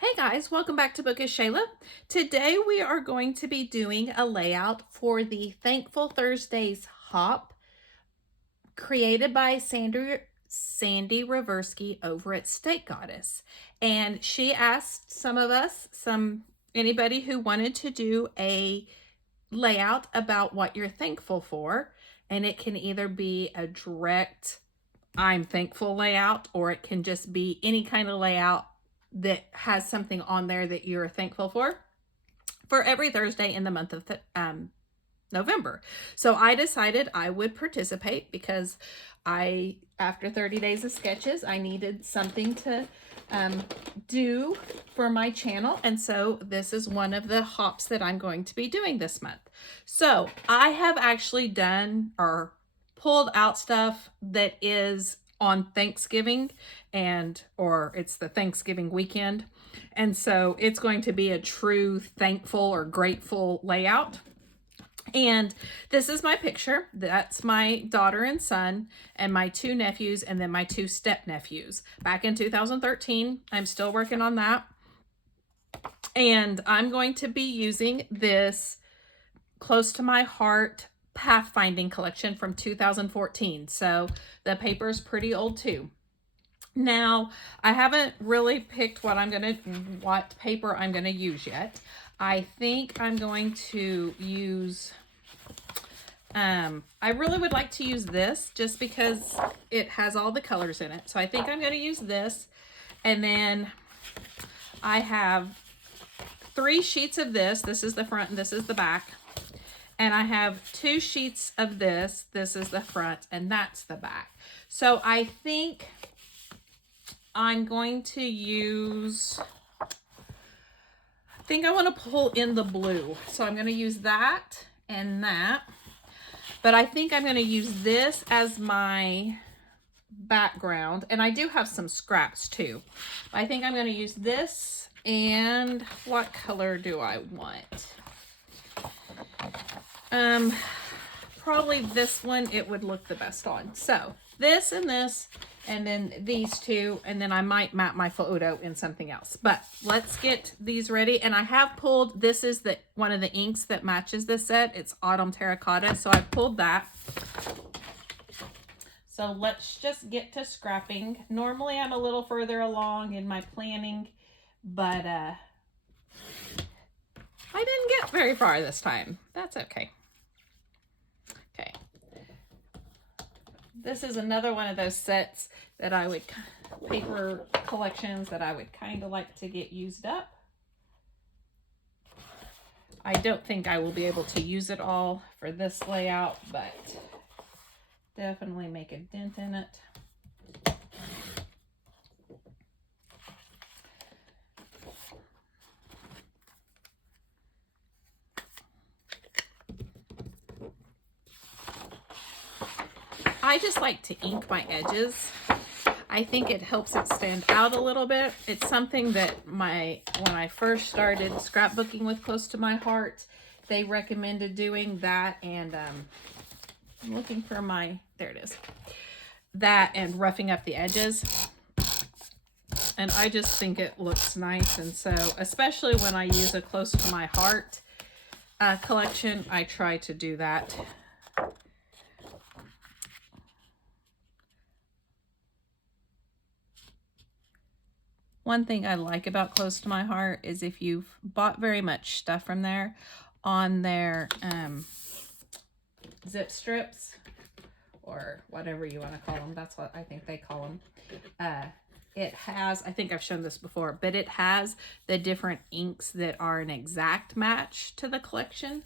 Hey guys, welcome back to Bookish Shayla. Today we are going to be doing a layout for the Thankful Thursdays hop created by Sandy Reversky over at Steak Goddess. And she asked some of us, anybody who wanted to do a layout about what you're thankful for. And it can either be a direct I'm thankful layout, or it can just be any kind of layout that has something on there that you're thankful for every Thursday in the month of November. So I decided I would participate because after 30 days of sketches, I needed something to do for my channel. And so this is one of the hops that I'm going to be doing this month. So I have actually done or pulled out stuff that is on Thanksgiving or it's the Thanksgiving weekend. And so it's going to be a true thankful or grateful layout. And this is my picture. That's my daughter and son and my two nephews and then my two step nephews. Back in 2013, I'm still working on that. And I'm going to be using this Close to My Heart Pathfinding collection from 2014. So the paper is pretty old too. Now, I haven't really picked what paper I'm going to use yet. I think I'm going to use, I really would like to use this just because it has all the colors in it. So I think I'm going to use this. And then I have 3 sheets of this. This is the front and this is the back. And I have 2 sheets of this. This is the front and that's the back. So I think I'm going to use, I think I want to pull in the blue. So I'm going to use that and that. But I think I'm going to use this as my background. And I do have some scraps too. I think I'm going to use this. And what color do I want? Probably this one, it would look the best on. So this and this, and then these two, and then I might map my photo in something else. But let's get these ready. And I have pulled, this is one of the inks that matches this set. It's Autumn Terracotta, so I pulled that. So let's just get to scrapping. Normally I'm a little further along in my planning, but I didn't get very far this time. That's okay. Okay. This is another one of those sets that paper collections that I would kind of like to get used up. I don't think I will be able to use it all for this layout, but definitely make a dent in it. I just like to ink my edges. I think it helps it stand out a little bit. It's something that when I first started scrapbooking with Close to My Heart, they recommended doing that. And I'm looking for there it is. That and roughing up the edges. And I just think it looks nice. And so, especially when I use a Close to My Heart collection, I try to do that. One thing I like about Close to My Heart is if you've bought very much stuff from there, on their zip strips, or whatever you want to call them, that's what I think they call them, it has, I think I've shown this before, but it has the different inks that are an exact match to the collection.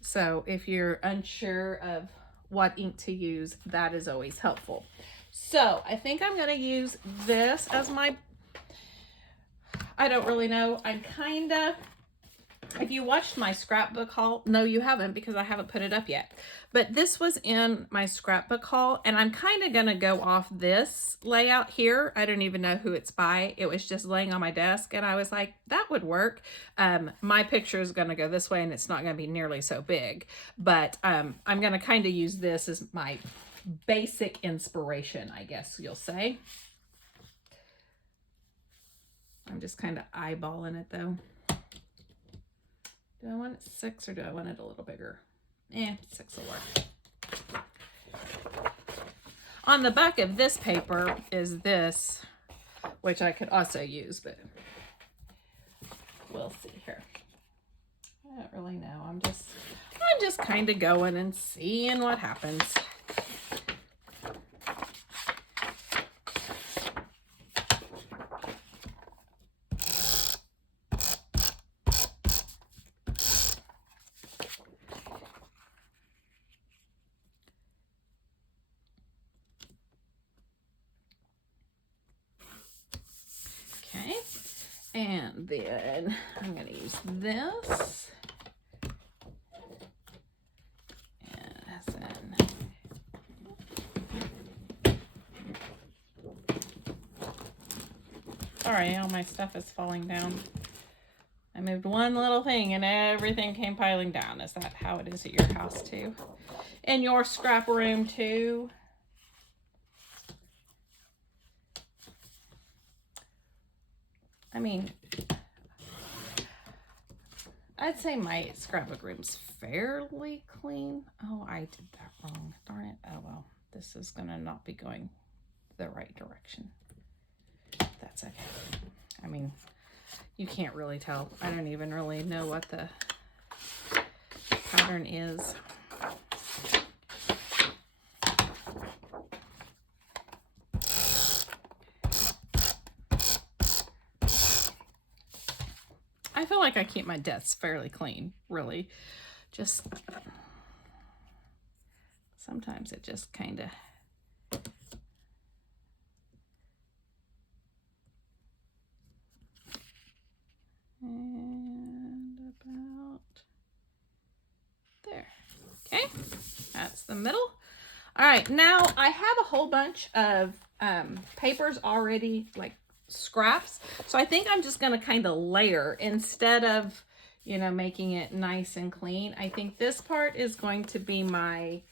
So if you're unsure of what ink to use, that is always helpful. So I think I'm going to use this as I don't really know. If you watched my scrapbook haul, no, you haven't because I haven't put it up yet. But this was in my scrapbook haul, and I'm kind of going to go off this layout here. I don't even know who it's by. It was just laying on my desk, and I was like, that would work. My picture is going to go this way, and it's not going to be nearly so big. But I'm going to kind of use this as my basic inspiration, I guess you'll say. I'm just kind of eyeballing it though. Do I want it 6 or do I want it a little bigger? 6 will work. On the back of this paper is this, which I could also use, but we'll see here. I don't really know. I'm just kind of going and seeing what happens. Okay, and then I'm going to use this. Sorry, all my stuff is falling down. I moved one little thing and everything came piling down. Is that how it is at your house too? In your scrap room too? I mean, I'd say my scrapbook room's fairly clean. Oh, I did that wrong. Darn it. Oh well, this is gonna not be going the right direction. That's okay. I mean, you can't really tell. I don't even really know what the pattern is. I feel like I keep my desk fairly clean, really. Just sometimes it just kind of and about there. Okay, that's the middle. All right, now I have a whole bunch of papers already, like scraps. So I think I'm just going to kind of layer instead of, you know, making it nice and clean. I think this part is going to be my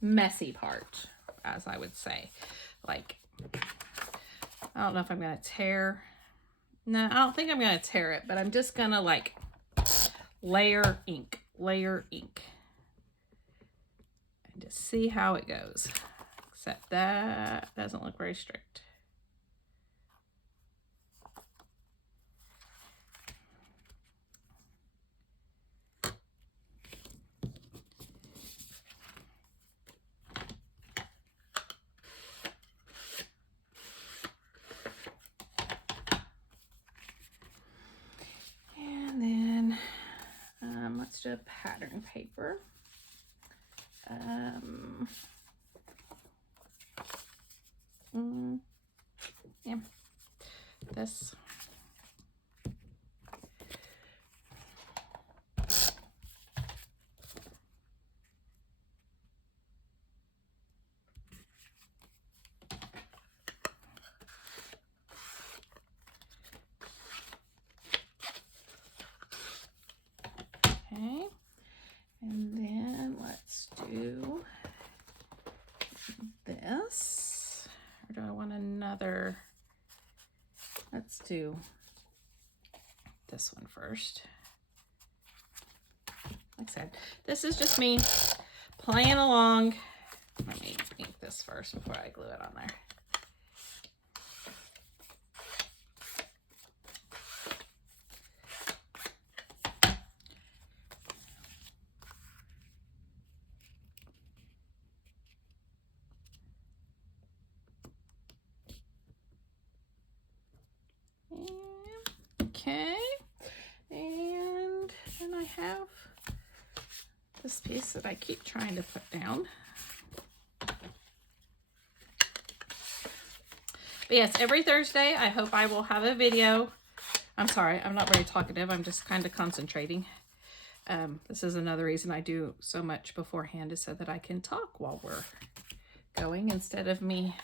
messy part, as I would say. Like, I don't know if I'm going to tear. No, I don't think I'm going to tear it, but I'm just going to like layer ink. And just see how it goes. Except that doesn't look very strict. And then let's do a pattern paper. Yeah, this. Okay, and then let's do this. Or do I want another? Let's do this one first. Like I said, this is just me playing along. Let me ink this first before I glue it on there. Okay, and then I have this piece that I keep trying to put down. But yes, every Thursday, I hope I will have a video. I'm sorry, I'm not very talkative. I'm just kind of concentrating. This is another reason I do so much beforehand, is so that I can talk while we're going instead of me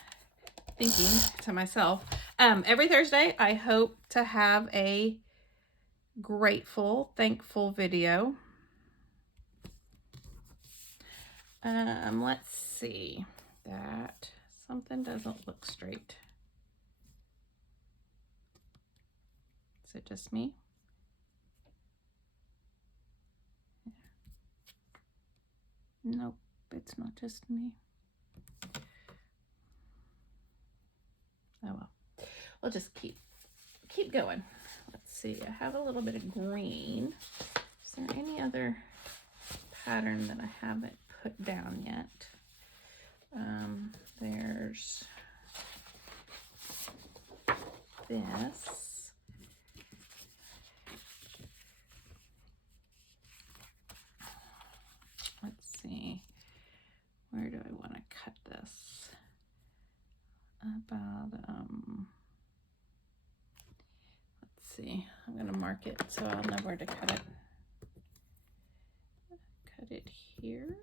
thinking to myself. Every Thursday, I hope to have a grateful, thankful video. Let's see. That something doesn't look straight. Is it just me? Nope, it's not just me. Oh well. We'll just keep going. Let's see. I have a little bit of green. Is there any other pattern that I haven't put down yet? There's this. Let's see. Where do I want to cut this? About, let's see. I'm going to mark it so I'll know where to cut it. Cut it here.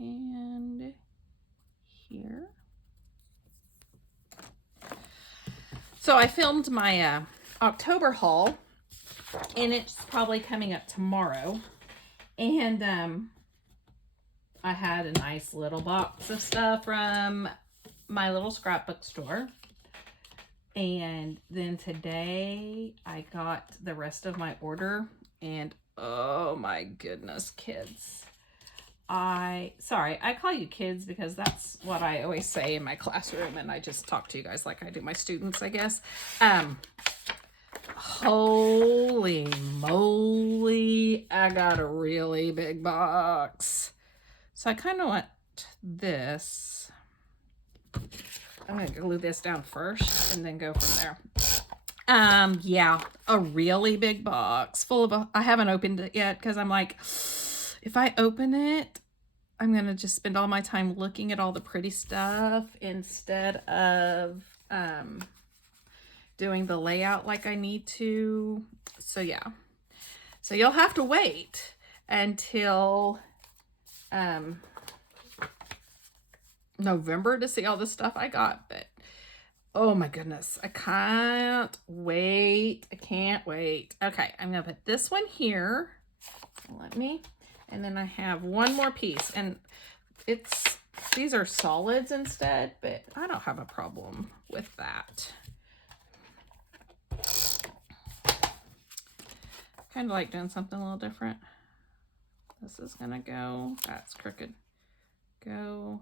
And here. So I filmed my October haul, and it's probably coming up tomorrow. And I had a nice little box of stuff from my little scrapbook store. And then today I got the rest of my order, and oh my goodness, kids. Sorry, I call you kids because that's what I always say in my classroom, and I just talk to you guys like I do my students, I guess. Holy moly, I got a really big box. So I kind of want this. I'm going to glue this down first and then go from there. Yeah, a really big box full of, I haven't opened it yet because I'm like, if I open it, I'm going to just spend all my time looking at all the pretty stuff instead of doing the layout like I need to. So yeah. So you'll have to wait until November to see all the stuff I got. But oh my goodness, I can't wait. I can't wait. Okay, I'm going to put this one here. And then I have one more piece, and these are solids instead, but I don't have a problem with that. Kind of like doing something a little different. This is gonna go, that's crooked. Go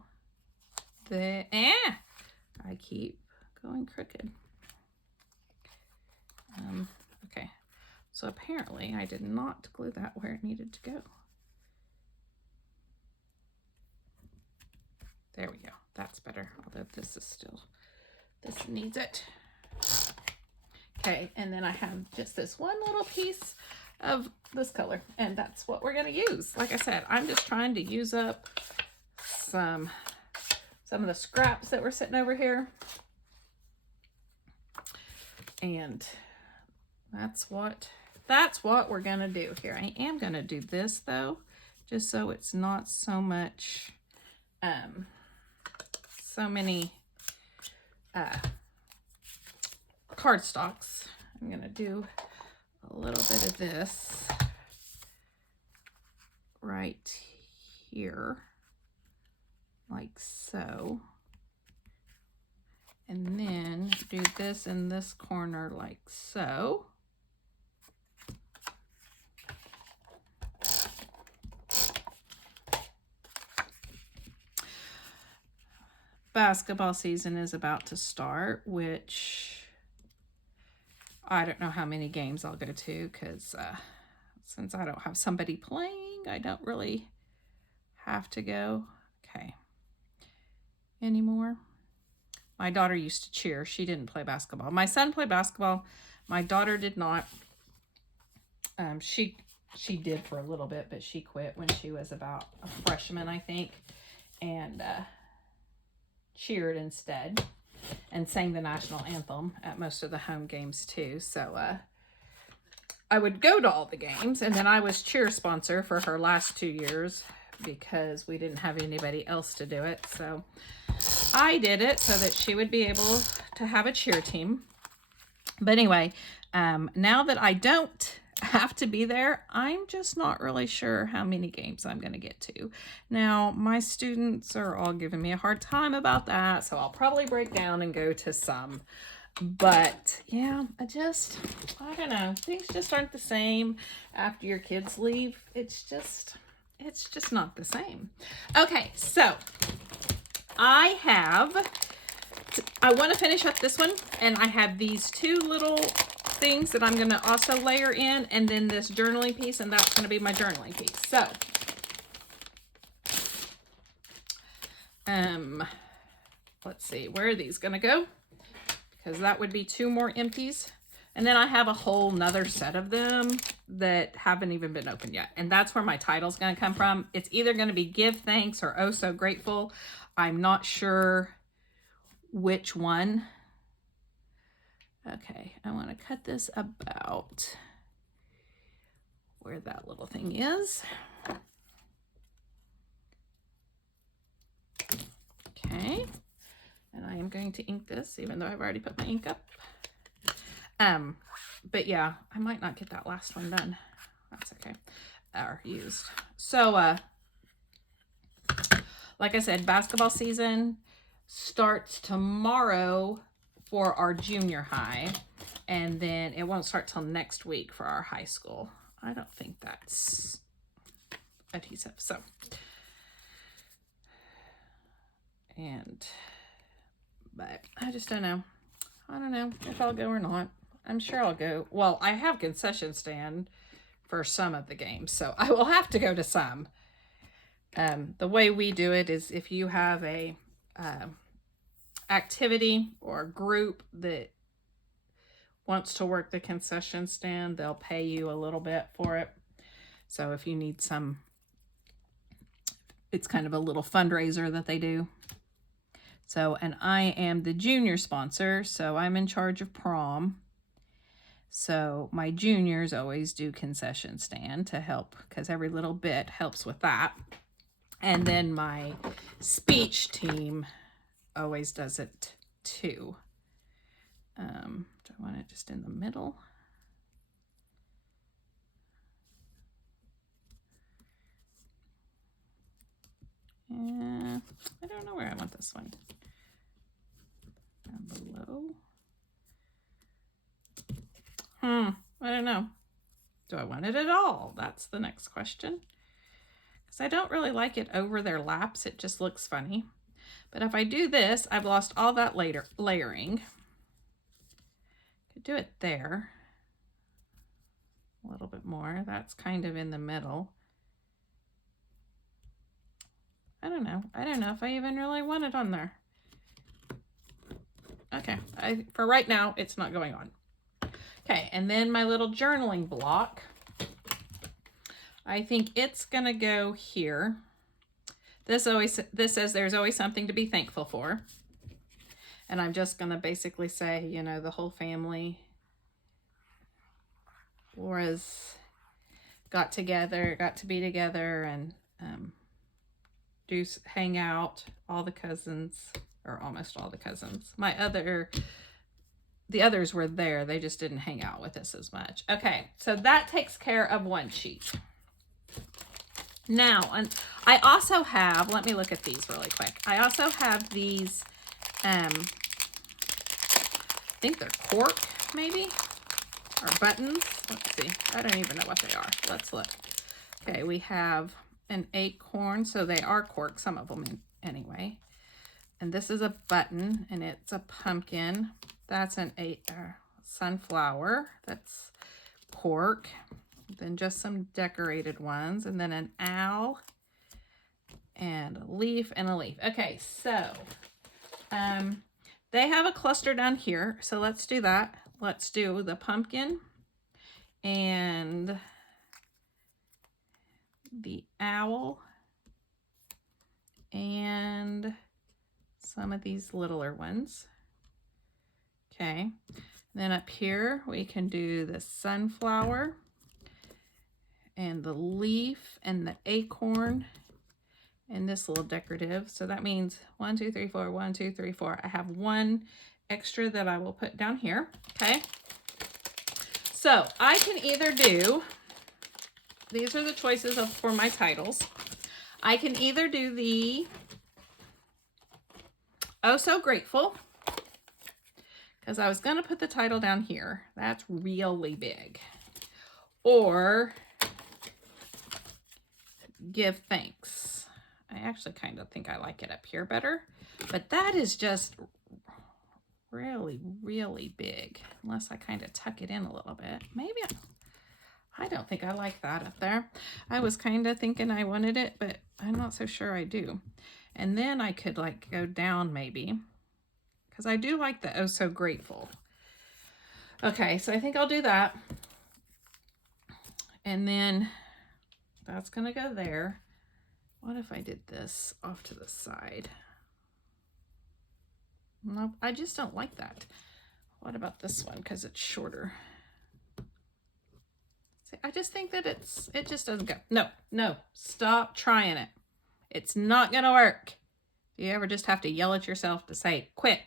there. I keep going crooked. Okay, so apparently I did not glue that where it needed to go. There we go. That's better. Although this needs it. Okay, and then I have just this one little piece of this color, and that's what we're going to use. Like I said, I'm just trying to use up some of the scraps that were sitting over here. And that's what we're going to do here. I am going to do this though, just so it's not so much so many cardstocks. I'm going to do a little bit of this right here, like so. And then do this in this corner like so. Basketball season is about to start, which I don't know how many games I'll go to because since I don't have somebody playing, I don't really have to go. Okay. Anymore? My daughter used to cheer. She didn't play basketball. My son played basketball. My daughter did not. She did for a little bit, but she quit when she was about a freshman, I think, and cheered instead and sang the national anthem at most of the home games too. So I would go to all the games, and then I was cheer sponsor for her last 2 years because we didn't have anybody else to do it. So I did it so that she would be able to have a cheer team. But anyway, now that I don't have to be there, I'm just not really sure how many games I'm going to get to. Now, my students are all giving me a hard time about that, so I'll probably break down and go to some. But yeah, I don't know. Things just aren't the same after your kids leave. It's just not the same. Okay, so I want to finish up this one, and I have these two little things that I'm going to also layer in, and then this journaling piece, and that's going to be my journaling piece. So, let's see, where are these going to go? Because that would be two more empties. And then I have a whole nother set of them that haven't even been opened yet. And that's where my title's going to come from. It's either going to be Give Thanks or Oh So Grateful. I'm not sure which one. Okay, I want to cut this about where that little thing is. Okay, and I am going to ink this, even though I've already put my ink up. But yeah, I might not get that last one done. That's okay. Or used. So, like I said, basketball season starts tomorrow for our junior high, and then it won't start till next week for our high school. I don't think that's adhesive. So, but I just don't know. I don't know if I'll go or not. I'm sure I'll go. Well, I have concession stand for some of the games, so I will have to go to some. The way we do it is if you have a activity or a group that wants to work the concession stand, they'll pay you a little bit for it. So if you need some, it's kind of a little fundraiser that they do. So, and I am the junior sponsor, so I'm in charge of prom. So my juniors always do concession stand to help, because every little bit helps with that. And then my speech team always does it too. Do I want it just in the middle? Yeah, I don't know where I want this one. Down below. I don't know. Do I want it at all? That's the next question. Because I don't really like it over their laps. It just looks funny. But if I do this, I've lost all that layering. Could do it there. A little bit more. That's kind of in the middle. I don't know. I don't know if I even really want it on there. Okay. For right now, it's not going on. Okay, and then my little journaling block. I think it's gonna go here. This says there's always something to be thankful for. And I'm just gonna basically say, you know, the whole family got to be together and hang out, all the cousins, or almost all the cousins. The others were there, they just didn't hang out with us as much. Okay, so that takes care of one sheet. Now, I also have, let me look at these really quick. I also have these, I think they're cork, maybe, or buttons. Let's see, I don't even know what they are. Let's look. Okay, we have an acorn, so they are cork, some of them anyway. And this is a button, and it's a pumpkin. That's a sunflower, that's cork. Then just some decorated ones, and then an owl, and a leaf, and a leaf. Okay, so they have a cluster down here, so let's do that. Let's do the pumpkin and the owl and some of these littler ones. Okay, then up here we can do the sunflower and the leaf and the acorn and this little decorative. So that means 1, 2, 3, 4, 1, 2, 3, 4. I have one extra that I will put down here. Okay, so I can either do, these are the choices for my titles. I can either do the Oh So Grateful, because I was going to put the title down here. That's really big. Or give thanks. I actually kind of think I like it up here better, but that is just really, really big, unless I kind of tuck it in a little bit. Maybe I don't think I like that up there. I was kind of thinking I wanted it, but I'm not so sure I do. And then I could like go down maybe, because I do like the Oh So Grateful. Okay, so I think I'll do that. And then that's gonna go there. What if I did this off to the side? Nope, I just don't like that. What about this one, because it's shorter? See, I just think that it just doesn't go. No, stop trying it. It's not gonna work. You ever just have to yell at yourself to say, quit?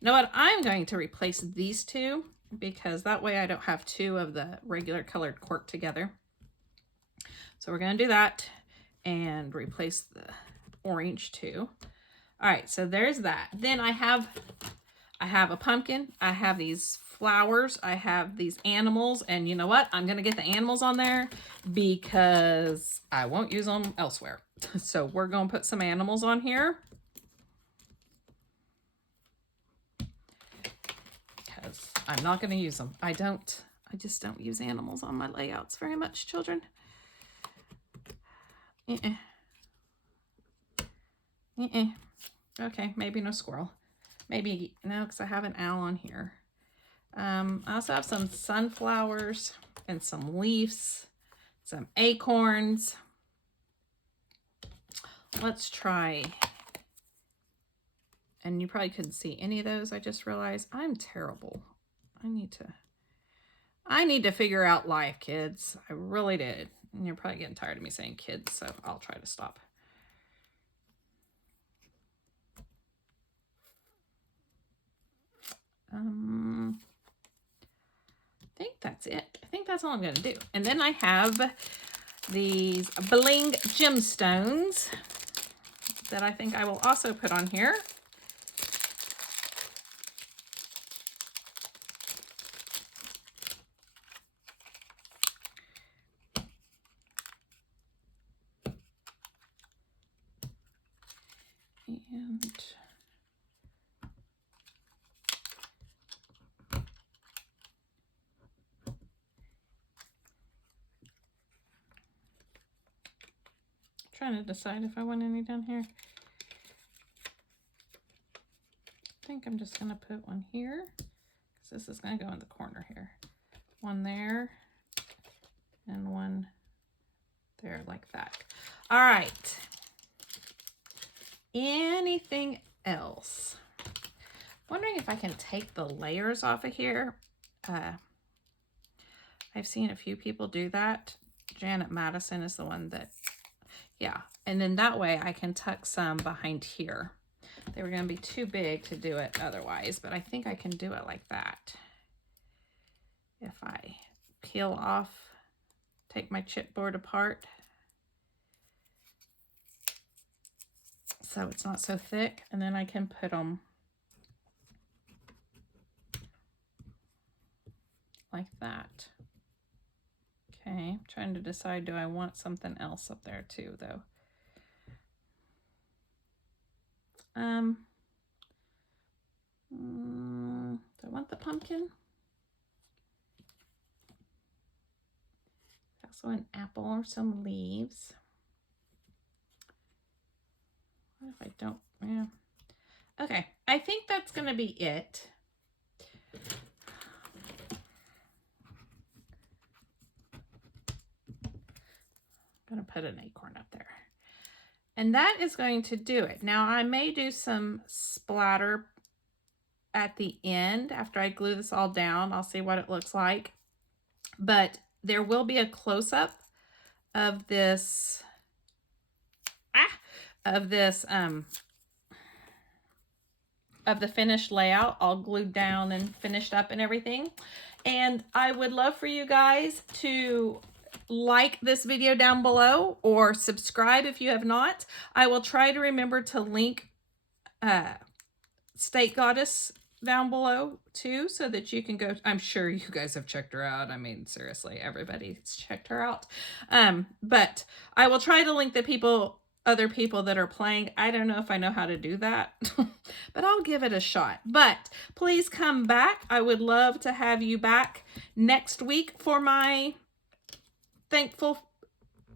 You know what? I'm going to replace these two, because that way I don't have two of the regular colored cork together. So we're going to do that and replace the orange too. All right, so there's that. Then I have a pumpkin. I have these flowers. I have these animals. And you know what? I'm going to get the animals on there because I won't use them elsewhere. So we're going to put some animals on here. Because I'm not going to use them. I just don't use animals on my layouts very much, children. Okay, maybe no squirrel. Maybe, no, because I have an owl on here. I also have some sunflowers and some leaves, some acorns. Let's try. And you probably couldn't see any of those. I just realized I'm terrible. I need to figure out life, kids. I really did. And you're probably getting tired of me saying kids, so I'll try to stop. I think that's it. I think that's all I'm going to do. And then I have these bling gemstones that I think I will also put on here. And trying to decide if I want any down here. I think I'm just going to put one here, because this is going to go in the corner here. One there and one there, like that. All right. Anything else? Wondering if I can take the layers off of here. I've seen a few people do that. Janet Madison is the one that, yeah. And then that way I can tuck some behind here. They were going to be too big to do it otherwise, but I think I can do it like that. If I peel off, take my chipboard apart, so it's not so thick, and then I can put them like that. Okay, I'm trying to decide, do I want something else up there too, though? Do I want the pumpkin? Also an apple or some leaves. What if I don't? Yeah. Okay, I think that's going to be it. I'm going to put an acorn up there. And that is going to do it. Now I may do some splatter at the end after I glue this all down. I'll see what it looks like. But there will be a close-up of this, of the finished layout, all glued down and finished up and everything. And I would love for you guys to like this video down below or subscribe if you have not. I will try to remember to link State Goddess down below too, so that you can go. I'm sure you guys have checked her out. I mean, seriously, everybody's checked her out. But I will try to link the other people that are playing. I don't know if I know how to do that, but I'll give it a shot. But please come back. I would love to have you back next week for my thankful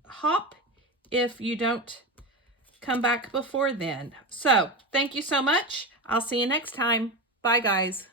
hop if you don't come back before then. So thank you so much. I'll see you next time. Bye, guys.